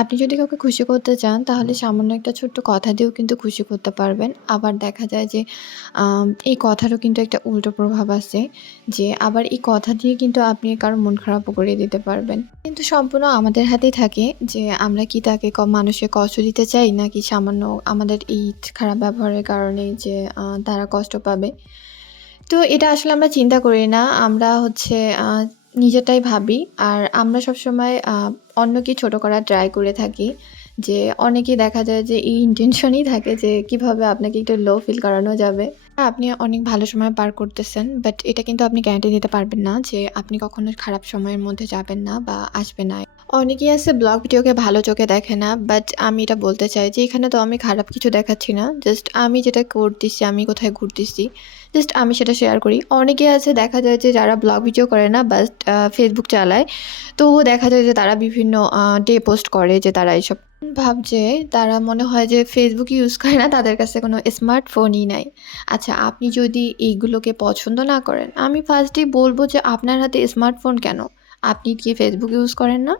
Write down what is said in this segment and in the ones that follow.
আপনি যদি কাউকে খুশি করতে চান তাহলে সামান্য একটা ছোট্ট কথা দিয়েও কিন্তু খুশি করতে পারবেন। আবার দেখা যায় যে এই কথারও কিন্তু একটা উল্টো প্রভাব আছে যে আবার এই কথা দিয়ে কিন্তু আপনি কারো মন খারাপও করে দিতে পারবেন। কিন্তু সম্পূর্ণ আমাদের হাতেই থাকে যে আমরা কি তাকে মানুষকে কষ্ট দিতে চাই নাকি সামান্য আমাদের এই খারাপ ব্যবহারের কারণে যে তারা কষ্ট পাবে। তো এটা আসলে আমরা চিন্তা করি না। আমরা হচ্ছে আ নিজেরটাই ভাবি। আর আমরা সবসময় অন্যকে ছোট করার ট্রাই করে থাকি। যে অনেকেই দেখা যায় যে এই ইনটেনশনই থাকে যে কিভাবে আপনাকে একটু লো ফিল করানো যাবে। আপনি অনেক ভালো সময় পার করতেছেন। বাট এটা কিন্তু আপনি গ্যারান্টি দিতে পারবেন না যে আপনি কখনো খারাপ সময়ের মধ্যে যাবেন না বা আসবে না। অনেকেই আছে ব্লগ ভিডিওকে ভালো চোখে দেখে না। বাট আমি এটা বলতে চাই যে এখানে তো আমি খারাপ কিছু দেখাচ্ছি না। জাস্ট আমি যেটা করতেছি, আমি কোথায় ঘুরতেছি, জাস্ট আমি সেটা শেয়ার করি। অনেকে আছে দেখা যায় যে যারা ব্লগ ভিডিও করে না বাট Facebook চালায়। তো দেখা যায় যে তারা বিভিন্ন ডে পোস্ট করে যে তারা এসব ভাবছে তারা মনে হয় যে Facebook ইউজ করে না, তাদের কাছে কোনো স্মার্টফোনই নাই। আচ্ছা আপনি যদি এইগুলোকে পছন্দ না করেন, আমি ফার্স্টেই বলব যে আপনার হাতে স্মার্টফোন কেন? আপনি কি Facebook ইউজ করেন না?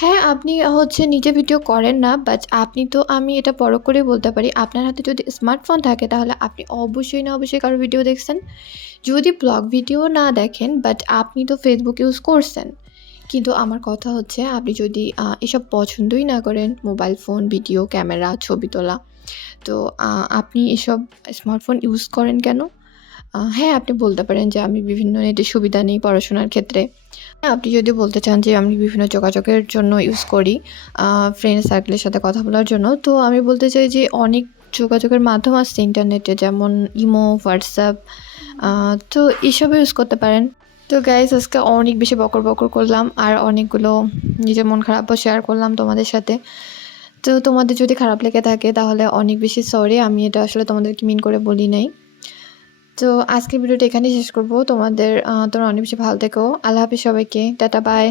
হ্যাঁ, আপনি হচ্ছে নিজে ভিডিও করেন না, বাট আপনি তো আমি এটা পরখ করেই বলতে পারি, আপনার হাতে যদি স্মার্টফোন থাকে তাহলে আপনি অবশ্যই না অবশ্যই কারো ভিডিও দেখছেন। যদি ব্লগ ভিডিও না দেখেন, বাট আপনি তো Facebook ইউজ করছেন। কিন্তু আমার কথা হচ্ছে আপনি যদি এসব পছন্দই না করেন, মোবাইল ফোন, ভিডিও, ক্যামেরা, ছবি তোলা, তো আ আপনি এসব স্মার্টফোন ইউজ করেন কেন? হ্যাঁ, আপনি বলতে পারেন যে আমি বিভিন্ন নেটের সুবিধা নেই পড়াশোনার ক্ষেত্রে। আপনি যদি বলতে চান যে আমি বিভিন্ন যোগাযোগের জন্য ইউজ করি, ফ্রেন্ড সার্কেলের সাথে কথা বলার জন্য। তো আমি বলতে চাই যে অনেক যোগাযোগের মাধ্যম আছে ইন্টারনেটে, যেমন ইমো, WhatsApp, আ তো এসব ইউজ করতে পারেন। তো গাইস আজকে অনেক বেশি বকর করলাম আর অনেকগুলো নিজের মন খারাপও শেয়ার করলাম তোমাদের সাথে। তো তোমাদের যদি খারাপ লেগে থাকে তাহলে অনেক বেশি সরি। আমি এটা আসলে তোমাদেরকে মিন করে বলি নাই। তো আজকের ভিডিওটা এখানেই শেষ করব। তোমরা অনেক বেশি ভালো থেকো। আল্লাহ হাফেজ সবাইকে। Tata bye.